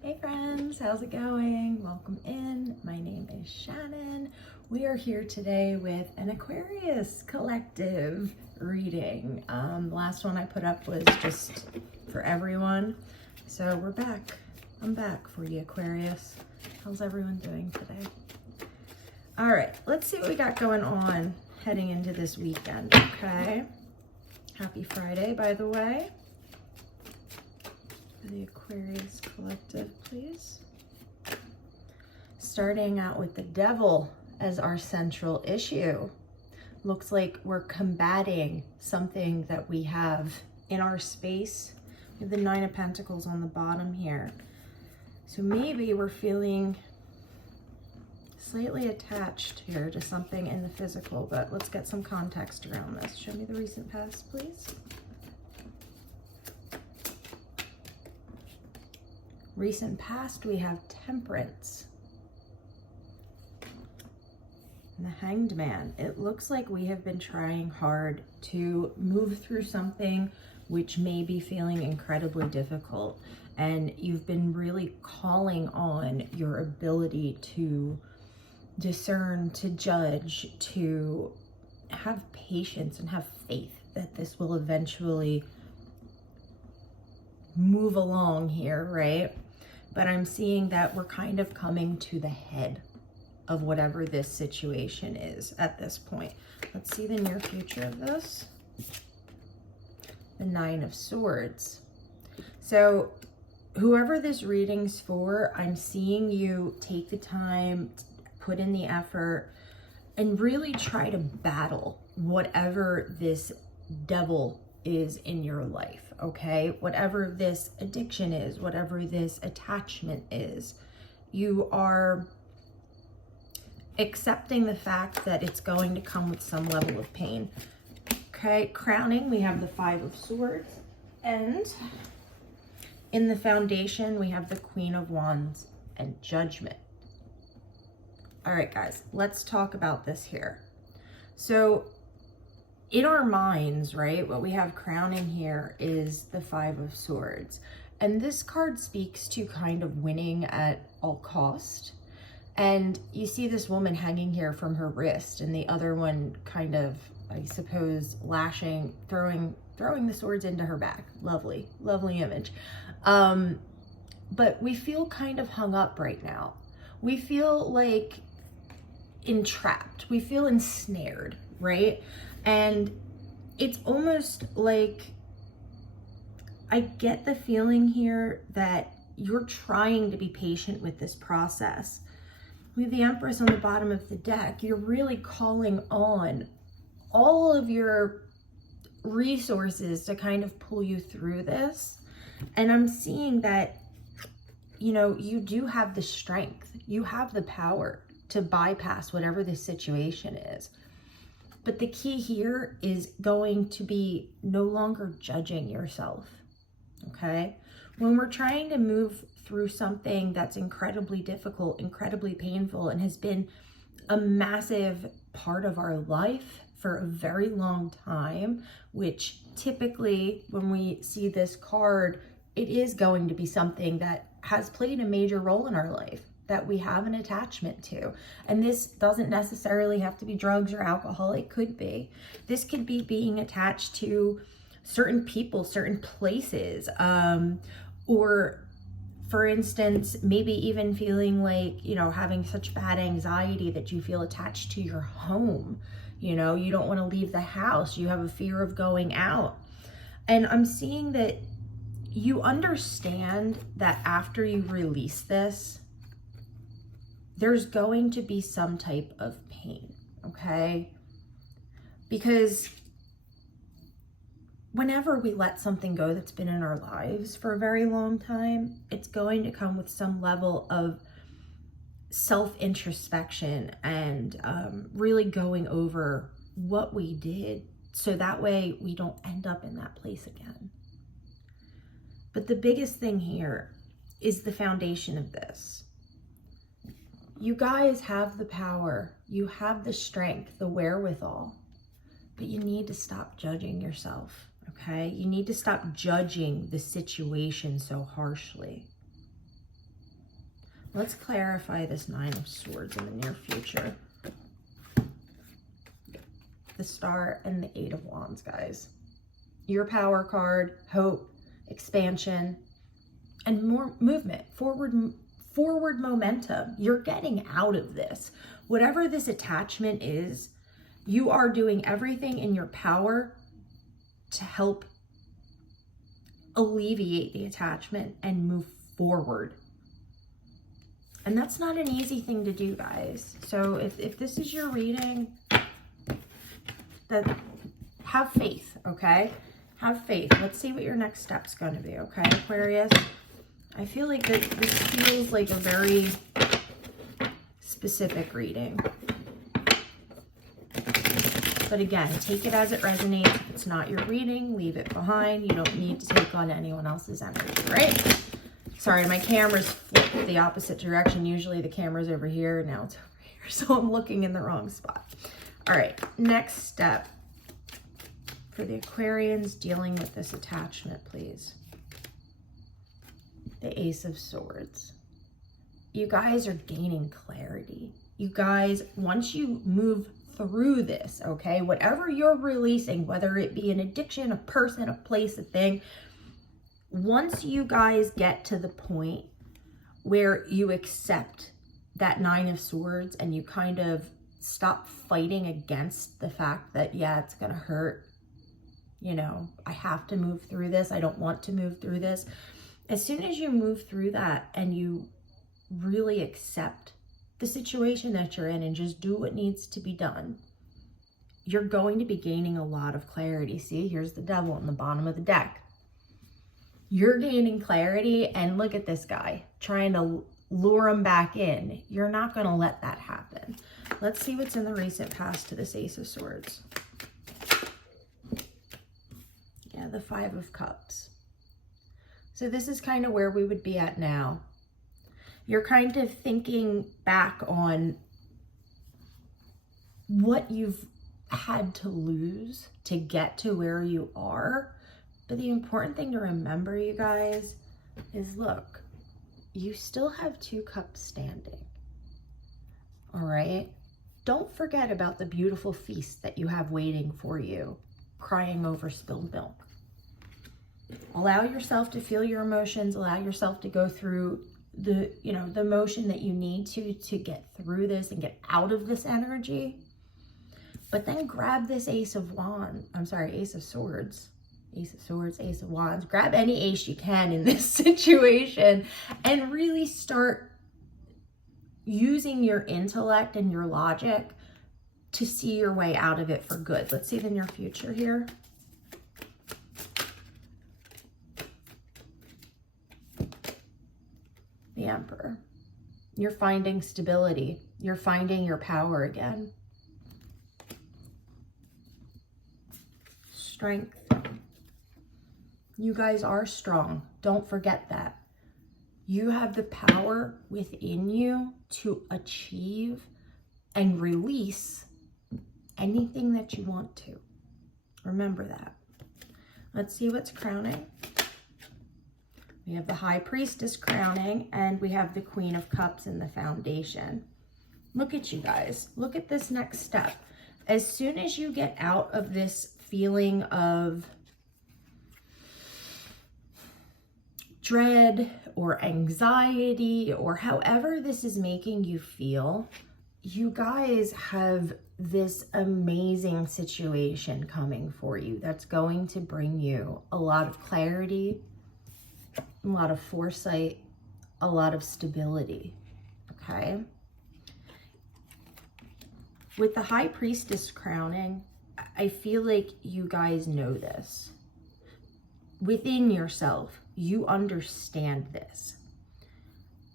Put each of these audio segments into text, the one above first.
Hey friends, how's it going? Welcome in. My name is Shannon. We are here today with an Aquarius collective reading. The last one I put up was just for everyone. So we're back. I'm back for you, Aquarius. How's everyone doing today? All right, let's see what we got going on heading into this weekend, okay? Happy Friday, by the way. The Aquarius collective, please. Starting out with the devil as our central issue. Looks like we're combating something that we have in our space. We have the Nine of Pentacles on the bottom here. So maybe we're feeling slightly attached here to something in the physical, but let's get some context around this. Show me the recent past, please. Recent past, we have Temperance. And the Hanged Man. It looks like we have been trying hard to move through something which may be feeling incredibly difficult. And you've been really calling on your ability to discern, to judge, to have patience and have faith that this will eventually move along here, right? But I'm seeing that we're kind of coming to the head of whatever this situation is at this point. Let's see the near future of this. The Nine of Swords. So whoever this reading's for, I'm seeing you take the time, put in the effort, and really try to battle whatever this devil is in your life, okay? Whatever this addiction is, whatever this attachment is, you are accepting the fact that it's going to come with some level of pain, okay? Crowning, we have the Five of Swords, and in the foundation, we have the Queen of Wands and Judgment. All right, guys, let's talk about this here. So in our minds, right, what we have crowning here is the Five of Swords. And this card speaks to kind of winning at all cost. And you see this woman hanging here from her wrist, and the other one kind of, I suppose, lashing, throwing the swords into her back. Lovely, lovely image. But we feel kind of hung up right now. We feel like entrapped. We feel ensnared, right? And it's almost like I get the feeling here that you're trying to be patient with this process. We have the Empress on the bottom of the deck. You're really calling on all of your resources to kind of pull you through this. And I'm seeing that, you know, you do have the strength. You have the power to bypass whatever this situation is. But the key here is going to be no longer judging yourself, okay? When we're trying to move through something that's incredibly difficult, incredibly painful, and has been a massive part of our life for a very long time, which typically when we see this card, it is going to be something that has played a major role in our life, that we have an attachment to. And this doesn't necessarily have to be drugs or alcohol. It could be. This could be being attached to certain people, certain places, or for instance, maybe even feeling like, you know, having such bad anxiety that you feel attached to your home. You know, you don't want to leave the house. You have a fear of going out. And I'm seeing that you understand that after you release this, there's going to be some type of pain, okay? Because whenever we let something go that's been in our lives for a very long time, it's going to come with some level of self-introspection and really going over what we did, so that way we don't end up in that place again. But the biggest thing here is the foundation of this. You guys have the power, you have the strength, the wherewithal, but you need to stop judging yourself, okay? You need to stop judging the situation so harshly. Let's clarify this Nine of Swords in the near future. The Star and the Eight of Wands, guys. Your power card, hope, expansion, and more movement, forward momentum. You're getting out of this. Whatever this attachment is, you are doing everything in your power to help alleviate the attachment and move forward. And that's not an easy thing to do, guys. So if this is your reading, that have faith, okay? Have faith. Let's see what your next step's going to be, okay, Aquarius? I feel like this feels like a very specific reading. But again, take it as it resonates. If it's not your reading, leave it behind. You don't need to take on anyone else's energy, right? Sorry, my camera's flipped the opposite direction. Usually the camera's over here. Now it's over here. So I'm looking in the wrong spot. All right, next step for the Aquarians dealing with this attachment, please. The Ace of Swords. You guys are gaining clarity. You guys, once you move through this, okay, whatever you're releasing, whether it be an addiction, a person, a place, a thing, once you guys get to the point where you accept that Nine of Swords and you kind of stop fighting against the fact that, yeah, it's gonna hurt, you know, I have to move through this, I don't want to move through this. As soon as you move through that and you really accept the situation that you're in and just do what needs to be done, you're going to be gaining a lot of clarity. See, here's the Devil in the bottom of the deck. You're gaining clarity, and look at this guy trying to lure him back in. You're not going to let that happen. Let's see what's in the recent past to this Ace of Swords. Yeah, the Five of Cups. So this is kind of where we would be at now. You're kind of thinking back on what you've had to lose to get to where you are. But the important thing to remember, you guys, is look, you still have 2 cups standing. All right? Don't forget about the beautiful feast that you have waiting for you, crying over spilled milk. Allow yourself to feel your emotions, allow yourself to go through the, you know, the motion that you need to get through this and get out of this energy. But then grab this Ace of Swords, Ace of Wands. Grab any ace you can in this situation and really start using your intellect and your logic to see your way out of it for good. Let's see the near future here. The Emperor. You're finding stability. You're finding your power again. Strength. You guys are strong. Don't forget that. You have the power within you to achieve and release anything that you want to. Remember that. Let's see what's crowning. We have the High Priestess crowning, and we have the Queen of Cups in the foundation. Look at you guys. Look at this next step. As soon as you get out of this feeling of dread or anxiety or however this is making you feel, you guys have this amazing situation coming for you that's going to bring you a lot of clarity, a lot of foresight, a lot of stability, okay? With the High Priestess crowning, I feel like you guys know this. Within yourself, you understand this.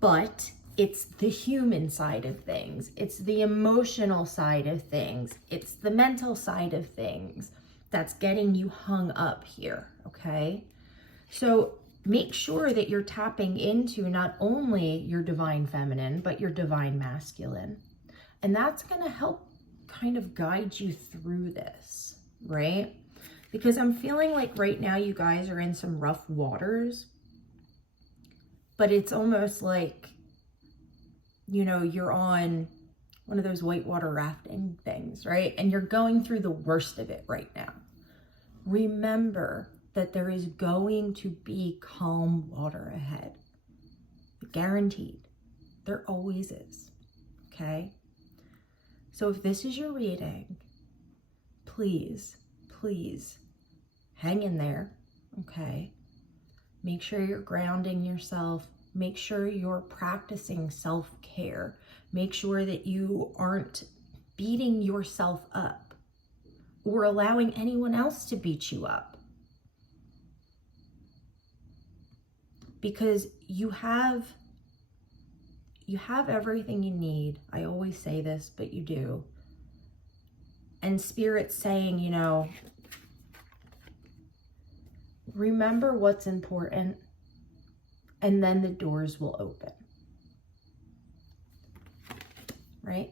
But it's the human side of things. It's the emotional side of things. It's the mental side of things that's getting you hung up here, okay? So make sure that you're tapping into not only your divine feminine, but your divine masculine. And that's going to help kind of guide you through this, right? Because I'm feeling like right now you guys are in some rough waters, but it's almost like you know, you're on one of those whitewater rafting things, right? And you're going through the worst of it right now. Remember that there is going to be calm water ahead. Guaranteed. There always is. Okay? So if this is your reading, please, please hang in there. Okay? Make sure you're grounding yourself. Make sure you're practicing self-care. Make sure that you aren't beating yourself up or allowing anyone else to beat you up. Because you have everything you need. I always say this, but you do. And Spirit's saying, you know, remember what's important, and then the doors will open. Right?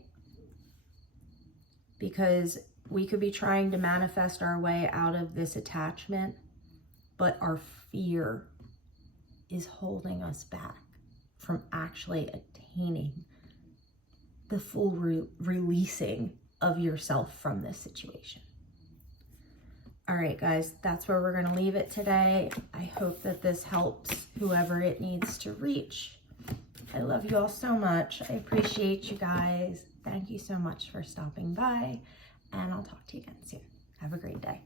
Because we could be trying to manifest our way out of this attachment, but our fear is holding us back from actually attaining the full releasing of yourself from this situation. All right, guys, that's where we're going to leave it today. I hope that this helps whoever it needs to reach. I love you all so much. I appreciate you guys. Thank you so much for stopping by, and I'll talk to you again soon. Have a great day.